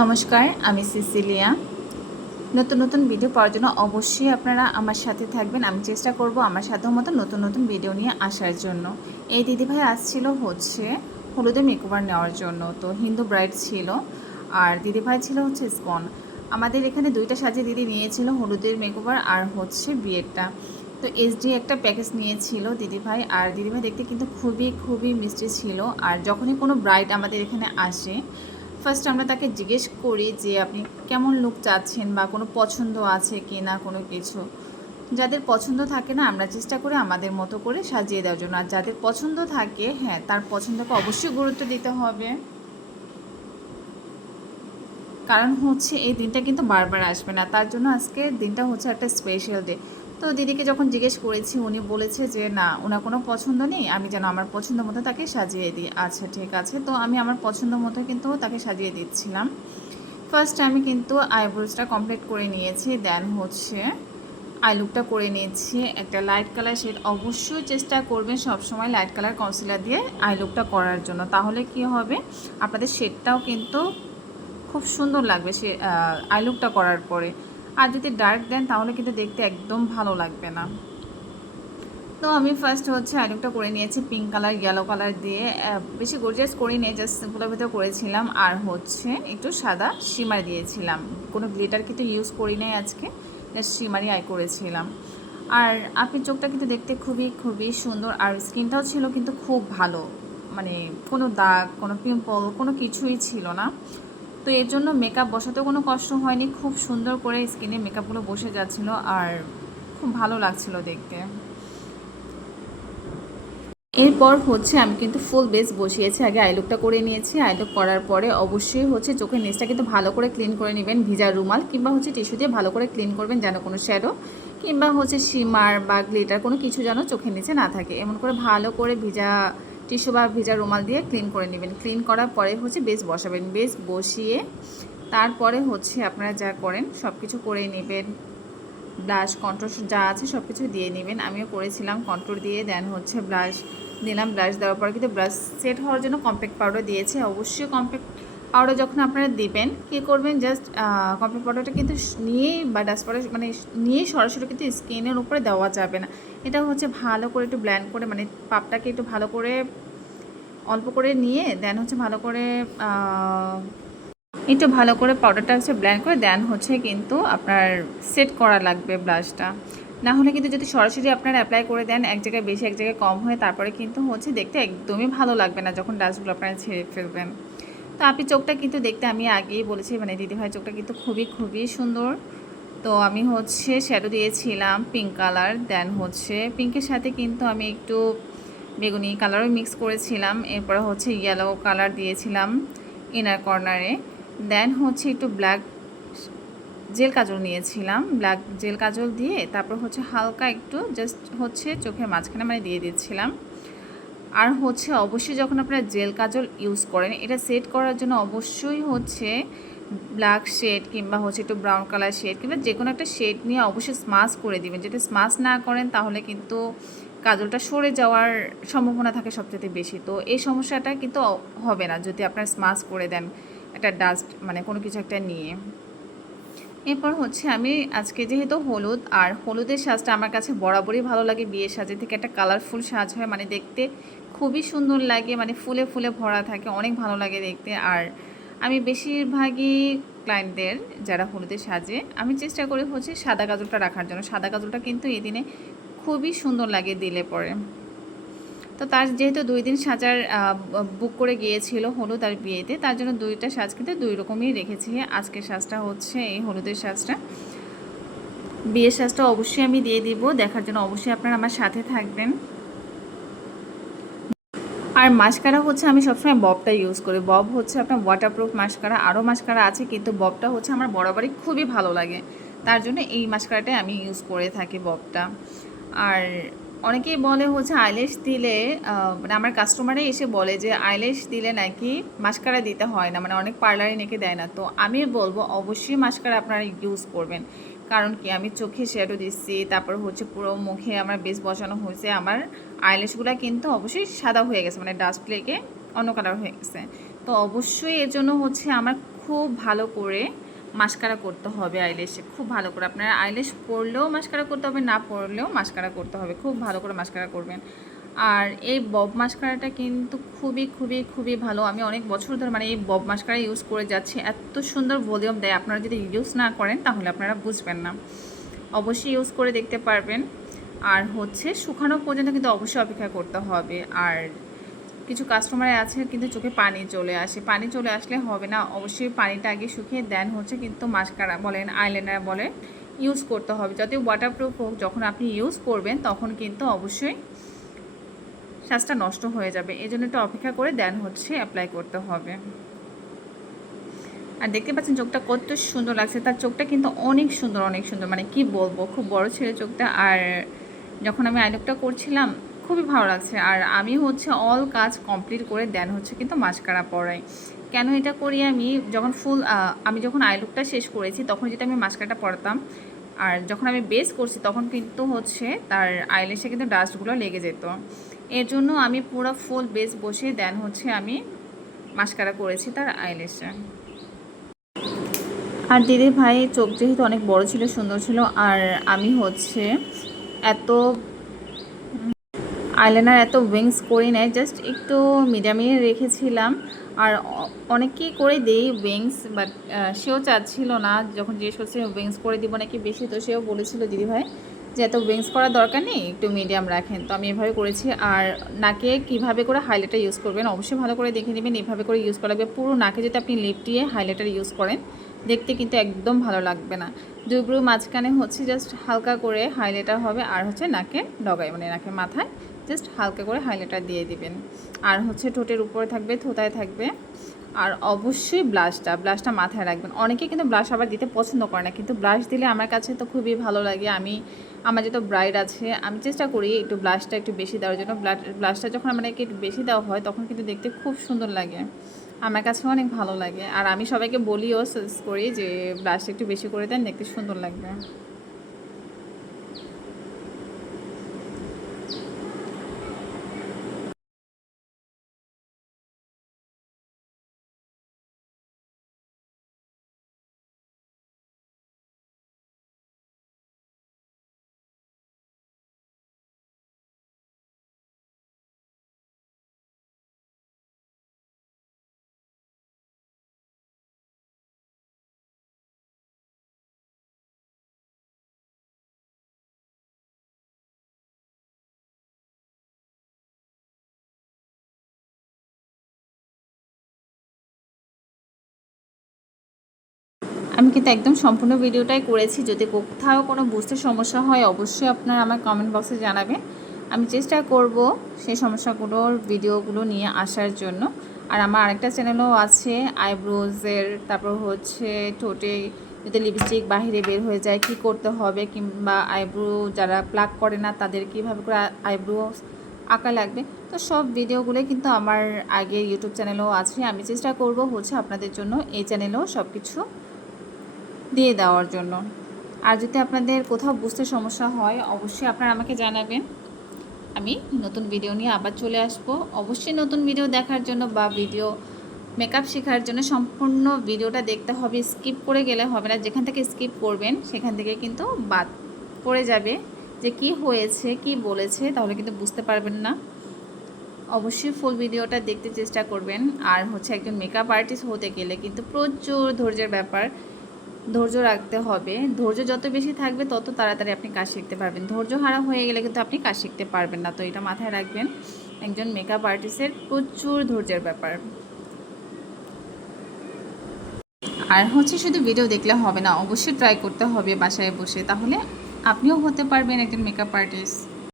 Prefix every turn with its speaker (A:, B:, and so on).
A: নমস্কার, আমি সিসিলিয়া। নতুন নতুন ভিডিও পাওয়ার জন্য অবশ্যই আপনারা আমার সাথে থাকবেন। আমি চেষ্টা করব আমার সাধ্য মতো নতুন নতুন ভিডিও নিয়ে আসার জন্য। এই দিদিভাই আসছিল হচ্ছে হলুদে মেকওভার নেওয়ার জন্য। তো হিন্দু ব্রাইড ছিল আর দিদিভাই ছিল হচ্ছে স্পন আমাদের এখানে দুইটা সাজে দিদি নিয়েছিল হলুদের মেকওভার আর হচ্ছে বিয়েরটা। তো এসডি একটা প্যাকেজ নিয়েছিল দিদিভাই আর দিদিভাই দেখতে কিন্তু খুবই খুবই মিষ্টি ছিল। আর যখনই কোনো ব্রাইড আমাদের এখানে আসে ফার্স্ট আমরা তাকে জিজ্ঞেস করি যে, আপনি কেমন লুক চাচ্ছেন বা কোনো পছন্দ আছে কি না কোনো কিছু? যাদের পছন্দ থাকে না, আমরা চেষ্টা করি আমাদের মতো করে সাজিয়ে দেওয়ার জন্য। আর যাদের পছন্দ থাকে হ্যাঁ তার পছন্দকে অবশ্যই গুরুত্ব দিতে হবে। কারণ হচ্ছে, এই দিনটা কিন্তু বারবার আসবে না। তার জন্য আজকে দিনটা হচ্ছে একটা স্পেশাল ডে তো দিদিকে যখন জিজ্ঞেস করেছি, উনি বলেছে যে, না, ওনার কোনো পছন্দ নেই, আমি যেন আমার পছন্দ মতো তাকে সাজিয়ে দিই। আচ্ছা ঠিক আছে। তো আমি আমার পছন্দ মতো কিন্তু তাকে সাজিয়ে দিচ্ছিলাম। ফার্স্ট আমি কিন্তু আইব্রোজটা কমপ্লিট করে নিয়েছি দেন হচ্ছে আই লুকটা করে নিয়েছি। একটা লাইট কালার শেড অবশ্যই চেষ্টা করবেন সবসময় লাইট কালার কনসিলার দিয়ে আই লুকটা করার জন্য। তাহলে কি হবে? আপনাদের শেডটাও কিন্তু খুব সুন্দর লাগবে সে আই লুকটা করার পরে। আর যদি ডার্ক দেন, তাহলে কিন্তু দেখতে একদম ভালো লাগবে না। তো আমি ফার্স্ট হচ্ছে আইলুকটা করে নিয়েছি পিঙ্ক কালার ইয়েলো কালার দিয়ে। বেশি গর্জিয়াস করি নিয়ে জাস্ট সিম্পলের ভিতরে করেছিলাম। আর হচ্ছে একটু সাদা শিমার দিয়েছিলাম। কোনো গ্লিটার কিন্তু ইউজ করি নাই আজকে জাস্ট শিমারই আই করেছিলাম। আর আপনি চোখটা কিন্তু দেখতে খুবই খুবই সুন্দর। আর স্কিনটাও ছিল কিন্তু খুব ভালো। মানে কোনো দাগ কোনো পিম্পল কোনো কিছুই ছিল না। তো এর জন্য মেকআপ বসাতেও কোনো কষ্ট হয়নি। খুব সুন্দর করে স্কিনে মেকআপগুলো বসে যাচ্ছিল আর খুব ভালো লাগছিল দেখতে। এরপর হচ্ছে আমি কিন্তু ফুল বেস বসিয়েছি, আগে আইলুকটা করে নিয়েছি। আইলুক করার পরে অবশ্যই হচ্ছে চোখের নিচটা কিন্তু ভালো করে ক্লিন করে নেবেন, ভিজা রুমাল কিংবা হচ্ছে টিস্যু দিয়ে ভালো করে ক্লিন করবেন যেন কোনো শ্যাডো কিংবা হচ্ছে শিমার বা গ্লিটার কোনো কিছু যেন চোখের নিচে না থাকে। এমন করে ভালো করে ভিজা টিস্যু বা ভিজা রুমাল দিয়ে ক্লিন করে নেবেন। ক্লিন করার পরে হচ্ছে বেস বসাবেন। বেস বসিয়ে তারপরে হচ্ছে আপনারা যা করেন সব কিছু করে নেবেন। ব্লাশ কন্ট্রোল যা আছে সব কিছু দিয়ে নেবেন। আমিও করেছিলাম কন্ট্রোল দিয়ে দেন হচ্ছে ব্লাশ দিলাম ব্লাশ দেওয়ার পর কিন্তু ব্রাশ সেট হওয়ার জন্য কম্প্যাক্ট পাউডার দিয়েছে। অবশ্যই কম্প্যাক্ট পাউডার যখন আপনারা দেবেন, কী করবেন? জাস্ট কম্প্যাক্ট পাউডারটা কিন্তু নিয়েই বা ডাস্ট পাউডার মানে নিয়েই সরাসরি কিন্তু স্কিনের উপরে দেওয়া যাবে না। এটা হচ্ছে ভালো করে একটু ব্ল্যান্ড করে মানে পাপটাকে একটু ভালো করে অল্প করে নিয়ে দেন হচ্ছে ভালো করে একটু ভালো করে পাউডারটা হচ্ছে ব্ল্যান্ড করে দেন হচ্ছে কিন্তু আপনার সেট করা লাগবে ব্লাশটা না হলে কিন্তু যদি সরাসরি আপনারা অ্যাপ্লাই করে দেন, এক জায়গায় বেশি, এক জায়গায় কম হয়, তারপরে কিন্তু হচ্ছে দেখতে একদমই ভালো লাগবে না যখন ডাস্টগুলো আপনারা ছেড়ে ফেলবেন। তো আপনি চোখটা কিন্তু দেখতে, আমি আগেই বলেছি মানে দিদিভাই চোখটা কিন্তু খুবই খুবই সুন্দর। তো আমি হচ্ছে শ্যাডো দিয়েছিলাম পিঙ্ক কালার দেন হচ্ছে পিঙ্কের সাথে কিন্তু আমি একটু বেগুনি কালারও মিক্স করেছিলাম। এরপরে হচ্ছে ইয়েলো কালার দিয়েছিলাম ইনার কর্নারে দেন হচ্ছে একটু ব্ল্যাক জেল কাজল নিয়েছিলাম। ব্ল্যাক জেল কাজল দিয়ে তারপর হচ্ছে হালকা একটু জাস্ট হচ্ছে চোখের মাঝখানে মানে দিয়ে দিচ্ছিলাম। আর হচ্ছে অবশ্যই যখন আপনারা জেল কাজল ইউজ করেন, এটা সেট করার জন্য অবশ্যই হচ্ছে ব্ল্যাক শেড কিংবা হচ্ছে একটু ব্রাউন কালার শেড কিংবা যে কোনো একটা শেড নিয়ে অবশ্যই স্মাস করে দিবেন। যদি স্মাস না করেন, তাহলে কিন্তু কাজলটা সরে যাওয়ার সম্ভাবনা থাকে সবচেয়ে বেশি। তো এই সমস্যাটা কিন্তু হবে না যদি আপনার স্মাস করে দেন একটা ডাস্ট মানে কোনো কিছু একটা নিয়ে। এরপর হচ্ছে আমি আজকে যেহেতু হলুদ, আর হলুদের সাজটা আমার কাছে বরাবরই ভালো লাগে। বিয়ের সাজে থেকে একটা কালারফুল সাজ হয় মানে দেখতে খুবই সুন্দর লাগে মানে ফুলে ফুলে ভরা থাকে, অনেক ভালো লাগে দেখতে। আর আমি বেশিরভাগই ক্লায়েন্টদের যারা হলুদে সাজে, আমি চেষ্টা করি হচ্ছে সাদা গাজলটা রাখার জন্য। সাদা গাজলটা কিন্তু এই দিনে খুবই সুন্দর লাগে দিলে পরে। তো তার যেহেতু দুই দিন সাজার বুক করে গিয়েছিল হলুদ আর বিয়েতে, তার জন্য দুইটা সাজ কিন্তু দুই রকমই রেখেছি। আজকের সাজটা হচ্ছে এই হলুদের সাজটা। বিয়ের সাজটা অবশ্যই আমি দিয়ে দিব, দেখার জন্য অবশ্যই আপনারা আমার সাথে থাকবেন। আর মাস্কারা হচ্ছে আমি সবসময় ববটা ইউজ করি। বব হচ্ছে আপনার ওয়াটারপ্রুফ মাস্কারা আরও মাস্কারা আছে, কিন্তু ববটা হচ্ছে আমার বরাবরই খুবই ভালো লাগে। তার জন্য এই মাস্কারাটাই আমি ইউজ করে থাকি ববটা। আর অনেকেই বলে হচ্ছে আইলেশ দিলে মানে আমার কাস্টমারে এসে বলে যে আইলেশ দিলে নাকি মাস্কারা দিতে হয় না মানে অনেক পার্লারে নাকি দেয় না। তো আমি বলব অবশ্যই মাস্কারা আপনারা ইউজ করবেন। কারণ কি, আমি চোখে শ্যাডো দিচ্ছি, তারপর হচ্ছে পুরো মুখে আমার বেশ বসানো হয়েছে, আমার আইলেশগুলো কিন্তু অবশ্যই সাদা হয়ে গেছে মানে ডাস্ট লেগে অন্য কালার হয়ে গেছে। তো অবশ্যই এর জন্য হচ্ছে আমার খুব ভালো করে মাস্কারা করতে হবে আইলেশে খুব ভালো করে। আপনারা আইলেশ পরলেও মাস্কারা করতে হবে, না পরলেও মাস্কারা করতে হবে, খুব ভালো করে মাস্কারা করবেন। আর এই বব মাস্কারাটা কিন্তু খুবই খুবই খুবই ভালো। আমি অনেক বছর ধরে মানে এই বব মাস্কারা ইউজ করে যাচ্ছি। এত সুন্দর ভলিউম দেয়। আপনারা যদি ইউজ না করেন, তাহলে আপনারা বুঝবেন না। অবশ্যই ইউজ করে দেখতে পারবেন। আর হচ্ছে, শুকানো পর্যন্ত কিন্তু অবশ্যই অপেক্ষা করতে হবে। আর কিছু কাস্টমার আছে, কিন্তু চোখে পানি চলে আসে। পানি চলে আসলে হবে না। অবশ্যই পানিটা আগে শুকিয়ে দেন হচ্ছে কিন্তু মাস্কারা বলেন আইলাইনার বলেন ইউজ করতে হবে। যতই ওয়াটারপ্রুফ হোক, যখন আপনি ইউজ করবেন, তখন কিন্তু অবশ্যই শ্বাসটা নষ্ট হয়ে যাবে। এই জন্য একটু অপেক্ষা করে দেন হচ্ছে অ্যাপ্লাই করতে হবে। আর দেখতে পাচ্ছেন চোখটা কত সুন্দর লাগছে। তার চোখটা কিন্তু অনেক সুন্দর অনেক সুন্দর। মানে কি বলব, খুব বড় ছিল চোখটা। আর যখন আমি আইলুকটা করছিলাম, খুবই ভালো লাগছে। আর আমি হচ্ছে অল কাজ কমপ্লিট করে দেন হচ্ছে কিন্তু মাস্কারা পরাই। কেন এটা করি আমি? যখন ফুল আমি যখন আইলুকটা শেষ করেছি, তখন যেটা আমি মাস্কারাটা পরাতাম, আর যখন আমি বেস করছি, তখন কিন্তু হচ্ছে তার আইলেসে কিন্তু ডাস্টগুলো লেগে যেত। এর জন্য আমি পুরো ফুল বেস বসে দেন হচ্ছে আমি মাস্কারা করেছি তার আইলেসে আর দিদি ভাই চোখ যেহেতু অনেক বড় ছিল, সুন্দর ছিল, আর আমি হচ্ছে এত আইলাইনার এত উইংস করি নাই জাস্ট একটু মিডিয়ামে রেখেছিলাম। আর অনেকেই করে দেই উইংস বাট সেও চাচ্ছিল না, যখন জিজ্ঞেস করছে উইংস করে দিব নাকি বেশি, তো সেও বলেছিল, দিদি ভাই যে এত উইংস করার দরকার নেই, একটু মিডিয়াম রাখেন। তো আমি এভাবে করেছি। আর নাকে কীভাবে করে হাইলাইটার ইউজ করবেন, অবশ্যই ভালো করে দেখে নেবেন, এভাবে করে ইউজ করা লাগবে। পুরো নাকে যদি আপনি লিপ দিয়ে হাইলাইটার ইউজ করেন, দেখতে কিন্তু একদম ভালো লাগবে না। দুই ব্রু মাঝখানে হচ্ছে জাস্ট হালকা করে হাইলাইটার হবে, আর হচ্ছে নাকে ডগায় মানে নাকে মাথায় জাস্ট হালকা করে হাইলাইটার দিয়ে দিবেন। আর হচ্ছে ঠোঁটের উপরে থাকবে থোতায় থাকবে। আর অবশ্যই ব্লাশটা ব্লাশটা মাথায় রাখবেন। অনেকে কিন্তু ব্লাশ আবার দিতে পছন্দ করে না, কিন্তু ব্লাশ দিলে আমার কাছে তো খুবই ভালো লাগে। আমি, আমার যেহেতু ব্রাইড আছে, আমি চেষ্টা করি একটু ব্লাশটা একটু বেশি দেওয়ার জন্য। ব্লাশটা যখন আমাকে একটু বেশি দেওয়া হয়, তখন কিন্তু দেখতে খুব সুন্দর লাগে। আমার কাছে অনেক ভালো লাগে। আর আমি সবাইকে বলিও সাজেস্ট করি যে ব্লাশটা একটু বেশি করে দেন, দেখতে সুন্দর লাগবে। আমি কিন্তু একদম সম্পূর্ণ ভিডিওটাই করেছি। যদি কোথাও কোনো বুঝতে সমস্যা হয়, অবশ্যই আপনারা আমার কমেন্ট বক্সে জানাবেন। আমি চেষ্টা করব সেই সমস্যাগুলোর ভিডিওগুলো নিয়ে আসার জন্য। আর আমার আরেকটা চ্যানেলও আছে আইব্রোজের তারপর হচ্ছে ঠোঁটে যদি লিপস্টিক বাহিরে বের হয়ে যায়, কি করতে হবে? কিংবা আইব্রো যারা প্লাক করে না, তাদের কীভাবে করে আইব্রো আঁকা লাগবে? তো সব ভিডিওগুলো কিন্তু আমার আগে ইউটিউব চ্যানেলও আছে। আমি চেষ্টা করব হচ্ছে আপনাদের জন্য এই চ্যানেলেও সব কিছু দিয়ে দেওয়ার জন্য। আর যদি আপনাদের কোথাও বুঝতে সমস্যা হয়, অবশ্যই আপনারা আমাকে জানাবেন। আমি নতুন ভিডিও নিয়ে আবার চলে আসব। অবশ্যই নতুন ভিডিও দেখার জন্য বা ভিডিও মেকআপ শেখার জন্য সম্পূর্ণ ভিডিওটা দেখতে হবে। স্কিপ করে গেলে হবে না। যেখান থেকে স্কিপ করবেন, সেখান থেকে কিন্তু বাদ পড়ে যাবে। যে কি হয়েছে, কি বলেছে, তাহলে কিন্তু বুঝতে পারবেন না। অবশ্যই ফুল ভিডিওটা দেখতে চেষ্টা করবেন। আর হচ্ছে একজন মেকআপ আর্টিস্ট হতে গেলে কিন্তু প্রচুর ধৈর্যের ব্যাপার। ধৈর্য রাখতে হবে। ধৈর্য যত বেশি থাকবে, তত তাড়াতাড়ি আপনি কাজ শিখতে পারবেন। ধৈর্য হারা হয়ে গেলে কিন্তু আপনি কাজ শিখতে পারবেন না। তো এটা মাথায় রাখবেন, একজন মেকআপ আর্টিস্টের প্রচুর ধৈর্যের ব্যাপার। আর হচ্ছে শুধু ভিডিও দেখলে হবে না, অবশ্যই ট্রাই করতে হবে বাসায় বসে। তাহলে আপনিও হতে পারবেন একজন মেকআপ আর্টিস্ট